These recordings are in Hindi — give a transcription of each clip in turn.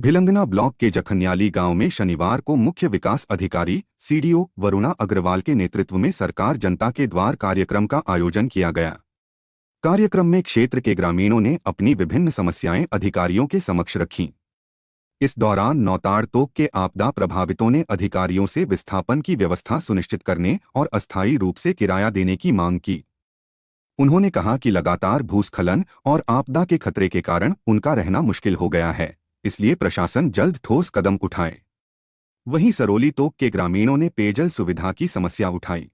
भिलंगना ब्लॉक के जखन्याली गांव में शनिवार को मुख्य विकास अधिकारी सीडीओ वरुणा अग्रवाल के नेतृत्व में सरकार जनता के द्वार कार्यक्रम का आयोजन किया गया। कार्यक्रम में क्षेत्र के ग्रामीणों ने अपनी विभिन्न समस्याएं अधिकारियों के समक्ष रखीं। इस दौरान नौताड़ तोक के आपदा प्रभावितों ने अधिकारियों से विस्थापन की व्यवस्था सुनिश्चित करने और अस्थायी रूप से किराया देने की मांग की। उन्होंने कहा कि लगातार भूस्खलन और आपदा के खतरे के कारण उनका रहना मुश्किल हो गया है, इसलिए प्रशासन जल्द ठोस कदम उठाए। वहीं सरौली तोक के ग्रामीणों ने पेयजल सुविधा की समस्या उठाई।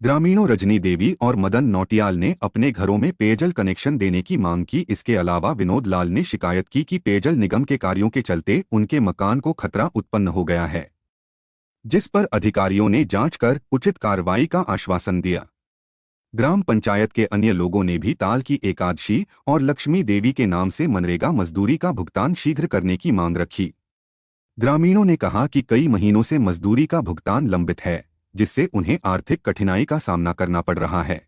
ग्रामीणों रजनी देवी और मदन नौटियाल ने अपने घरों में पेयजल कनेक्शन देने की मांग की। इसके अलावा विनोद लाल ने शिकायत की कि पेयजल निगम के कार्यों के चलते उनके मकान को खतरा उत्पन्न हो गया है, जिस पर अधिकारियों ने जांच कर उचित कार्रवाई का आश्वासन दिया। ग्राम पंचायत के अन्य लोगों ने भी ताल की एकादशी और लक्ष्मी देवी के नाम से मनरेगा मजदूरी का भुगतान शीघ्र करने की मांग रखी। ग्रामीणों ने कहा कि कई महीनों से मजदूरी का भुगतान लंबित है, जिससे उन्हें आर्थिक कठिनाई का सामना करना पड़ रहा है।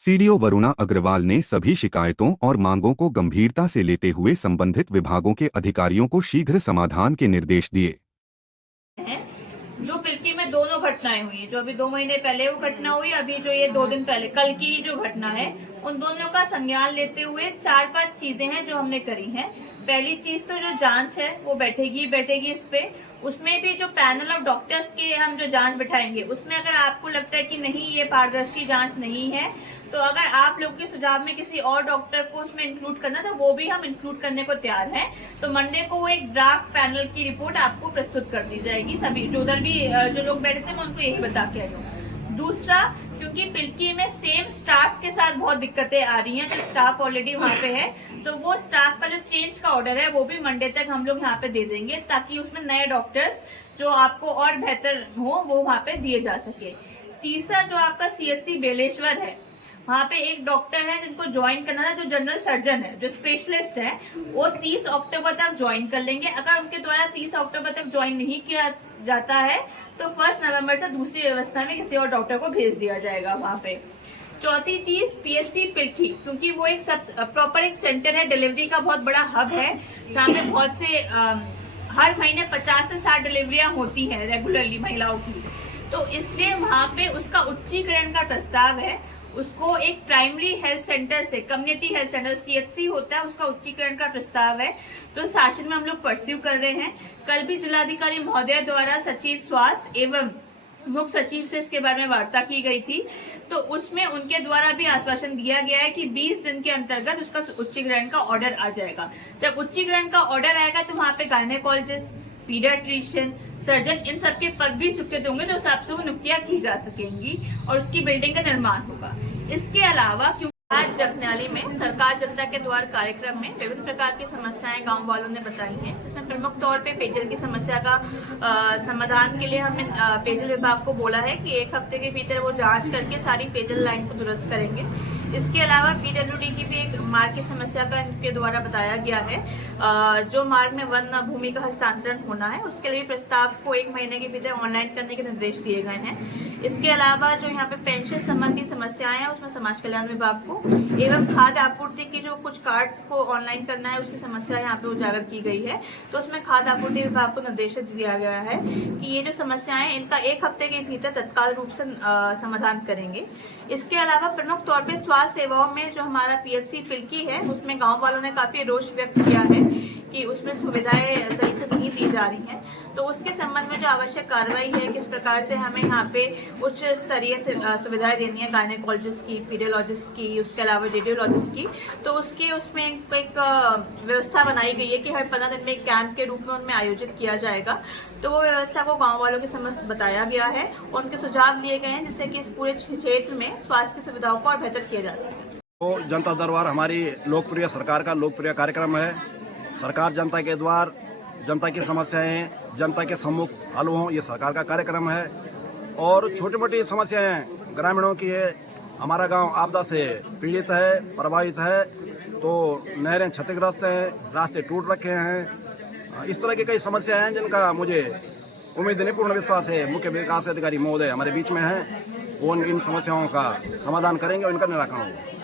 सीडीओ वरुणा अग्रवाल ने सभी शिकायतों और मांगों को गंभीरता से लेते हुए संबंधित विभागों के अधिकारियों को शीघ्र समाधान के निर्देश दिए। जो पिल्की में दोनों घटनाएं हुई, जो अभी 2 महीने पहले वो घटना हुई, अभी जो ये 2 दिन पहले कल की जो घटना है, उन दोनों का संज्ञान लेते हुए 4-5 चीजें हैं जो हमने करी हैं। पहली चीज तो जो जांच है वो बैठेगी इस पे। उसमें भी जो पैनल ऑफ डॉक्टर्स के हम जो जांच बैठाएंगे, उसमें अगर आपको लगता है कि नहीं ये पारदर्शी जांच नहीं है, तो अगर आप लोग के सुझाव में किसी और डॉक्टर को उसमें इंक्लूड करना, तो वो भी हम इंक्लूड करने को तैयार हैं। तो मंडे को वो एक ड्राफ्ट पैनल की रिपोर्ट आपको प्रस्तुत कर दी जाएगी। सभी जो उधर भी जो लोग बैठे थे मैं उनको यही बता के आई हूँ। दूसरा, क्योंकि पिल्की में सेम स्टाफ के साथ बहुत दिक्कतें आ रही हैं, जो स्टाफ ऑलरेडी वहाँ पे है, तो वो स्टाफ का जो चेंज का ऑर्डर है वो भी मंडे तक हम लोग यहाँ पे दे देंगे, ताकि उसमें नए डॉक्टर्स जो आपको और बेहतर हो वो वहाँ पे दिए जा सके। तीसरा, जो आपका CSC बेलेश्वर है, वहाँ पे एक डॉक्टर है जिनको ज्वाइन करना था, जो जनरल सर्जन है, जो स्पेशलिस्ट है, वो 30 अक्टूबर तक ज्वाइन कर लेंगे। अगर उनके द्वारा 30 अक्टूबर तक ज्वाइन नहीं किया जाता है तो 1 नवंबर से दूसरी व्यवस्था में किसी और डॉक्टर को भेज दिया जाएगा वहाँ पे। चौथी चीज, PSC पिल्की, क्योंकि वो एक प्रॉपर एक सेंटर है, डिलीवरी का बहुत बड़ा हब है, जहाँ पे बहुत से हर महीने 50 से 60 डिलीवरियां होती हैं रेगुलरली महिलाओं की। तो इसलिए वहाँ पे उसका उच्चीकरण का प्रस्ताव है। उसको एक प्राइमरी हेल्थ सेंटर से कम्युनिटी हेल्थ सेंटर CHC होता है, उसका उच्चीकरण का प्रस्ताव है। तो शासन में हम लोग परस्यू कर रहे हैं। कल भी जिलाधिकारी महोदय द्वारा सचिव स्वास्थ्य एवं मुख्य सचिव से इसके बारे में वार्ता की गई थी, तो उसमें उनके द्वारा भी आश्वासन दिया गया है कि 20 दिन के अंतर्गत उसका उच्चीकरण का ऑर्डर आ जाएगा। जब उच्चीकरण का ऑर्डर आएगा तो वहाँ पे गायनेकोलॉजिस्ट, पीडियाट्रिशियन, सर्जन, इन सबके पद भी स्वीकृत होंगे, तो हिसाब से वो नियुक्तियां की जा सकेंगी और उसकी बिल्डिंग का निर्माण होगा। इसके अलावा क्योंकि आज जखन्याली में सरकार जनता के द्वार कार्यक्रम में विभिन्न प्रकार की समस्याएं गांव वालों ने बताई हैं। इसमें प्रमुख तौर पे पेयजल की समस्या का समाधान के लिए हमने पेयजल विभाग को बोला है कि 1 हफ्ते के भीतर वो जांच करके सारी पेयजल लाइन को दुरुस्त करेंगे। इसके अलावा PWD की भी एक मार्ग की समस्या का इनके द्वारा बताया गया है। जो मार्ग में वन भूमि का हस्तांतरण होना है, उसके लिए प्रस्ताव को 1 महीने के भीतर ऑनलाइन करने के निर्देश दिए गए हैं। इसके अलावा जो यहाँ पे पेंशन संबंधी समस्याएं हैं, उसमें समाज कल्याण विभाग को एवं खाद्य आपूर्ति की जो कुछ कार्ड्स को ऑनलाइन करना है, उसकी समस्या यहाँ पे उजागर की गई है। तो उसमें खाद्य आपूर्ति विभाग को निर्देश दिया गया है कि ये जो समस्याएं इनका 1 हफ्ते के भीतर तत्काल रूप से समाधान करेंगे। इसके अलावा प्रमुख तौर पे स्वास्थ्य सेवाओं में जो हमारा PSC पिल्की है, उसमें गांव वालों ने काफी रोष व्यक्त किया है कि उसमें सुविधाएं सही से नहीं दी जा रही हैं। तो उसके संबंध में जो आवश्यक कार्रवाई है, किस प्रकार से हमें यहाँ पे उच्च स्तरीय सुविधाएं देनी है, गायनेकोलॉजिस्ट की, पीडियोलॉजिस्ट की, उसके अलावा रेडियोलॉजिस्ट की, तो उसमें एक व्यवस्था बनाई गई है कि हर 15 दिन में एक कैंप के रूप में उनमें आयोजित किया जाएगा। तो वो व्यवस्था को गांव वालों के समक्ष बताया गया है और उनके सुझाव लिए गए हैं, जिससे कि इस पूरे क्षेत्र में स्वास्थ्य की सुविधाओं को और बेहतर किया जा सके। तो जनता दरबार हमारी लोकप्रिय सरकार का लोकप्रिय कार्यक्रम है। सरकार जनता के द्वार, जनता की समस्याएं जनता के सम्मुख हल हों, ये सरकार का कार्यक्रम है। और छोटी मोटी समस्याएं ग्रामीणों की है। हमारा गांव आपदा से पीड़ित है, प्रभावित है, तो नहरें क्षतिग्रस्त हैं, रास्ते टूट रखे हैं। इस तरह की कई समस्याएं हैं जिनका मुझे उम्मीद नहीं, पूर्ण विश्वास है मुख्य विकास अधिकारी महोदय हमारे बीच में हैं, वो इन समस्याओं का समाधान करेंगे और इनका निराकरण होगा।